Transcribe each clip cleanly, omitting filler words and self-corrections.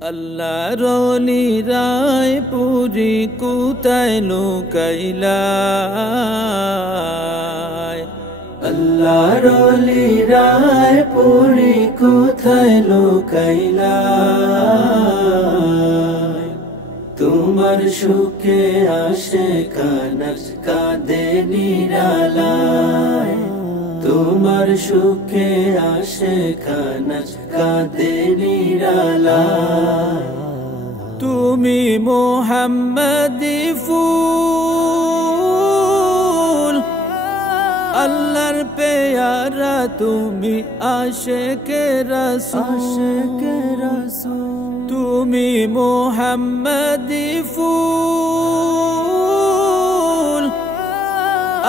আল্লাহর ওলি রায়পুরি কোথায় লুকাইলা, আল্লাহর ওলি রায়পুরি কোথায় লুকাইলা। তোমার সুখে আসে কানাস কাঁদে নিরালায়, তোমার সুখে আসে কানাস কাঁদে নিরালায়। তুমি মুহাম্মদি ফুল, আল্লাহর পেয়ারা তুমি আশিকে রাসূল, তুমি মুহাম্মদি ফুল,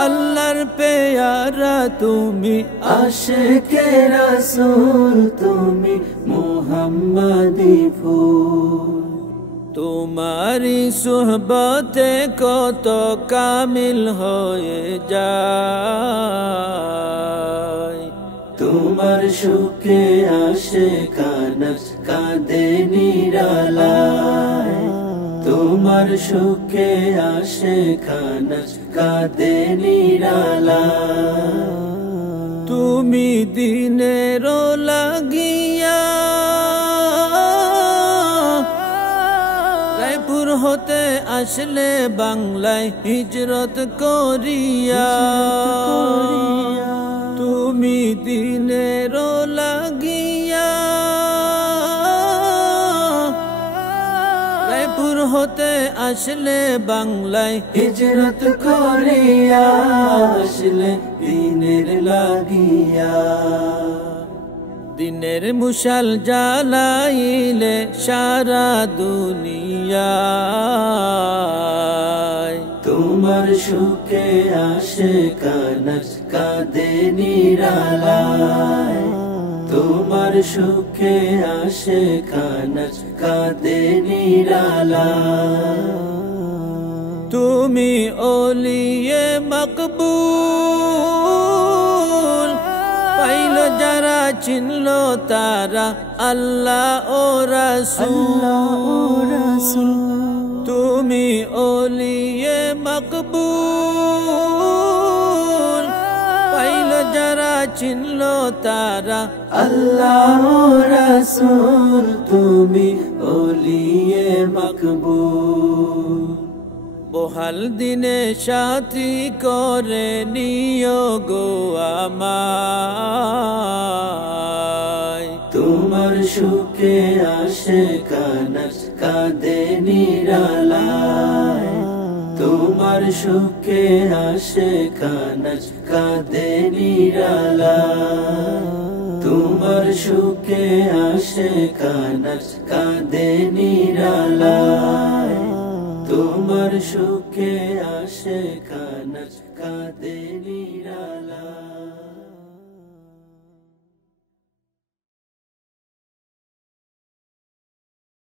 আল্লাহর পেয়ারা তুমি আশিকে রাসূল, তুমি মুহাম্মদি ফুল। তোমারি সুহবতে কত কামিল হয়ে যায়, তোমার সুখে আসে কানাস কাঁদে নিরালায়, তোমার সুখে আসে কানাস কাঁদে নিরালায়। তুমি দিনের লাগিয়া রায়পুর হতে আসলে বাংলায় হিজরত করিয়া, তুমি দিনের লাগিয়া রায়পুর হতে আসলে বাংলায় হিজরত করিয়া, আসলে দিনের লাগিয়া। দিনের মুশাল জ্বালাইলে সারা দুনিয়ায়, তোমার সুখে আসে কানাস কাঁদে নিরালায়, তোমার সুখে আসে কানাস কাঁদে নিরালায়। তুমি ওলিয়ে মকবুল, পাইল যারা চিনল তারা আল্লাহ ও রাসূল, তুমি ওলিয়ে মকবুল, পাইল যারা চিনল তারা আল্লাহ ও রাসূল, তুমি ওলিয়ে মকবুল। বহাল দিনে সাথী করে নিও গো আমায়, তোমার সুখে আসে কানাস কাঁদে নিরালায়, তোমার সুখে আসে কানাস কাঁদে নিরালায়, তোমার সুখে আসে কানাস কাঁদে নিরালায়, তোমার সুখে আসে কানাস কাঁদে নিরালায়।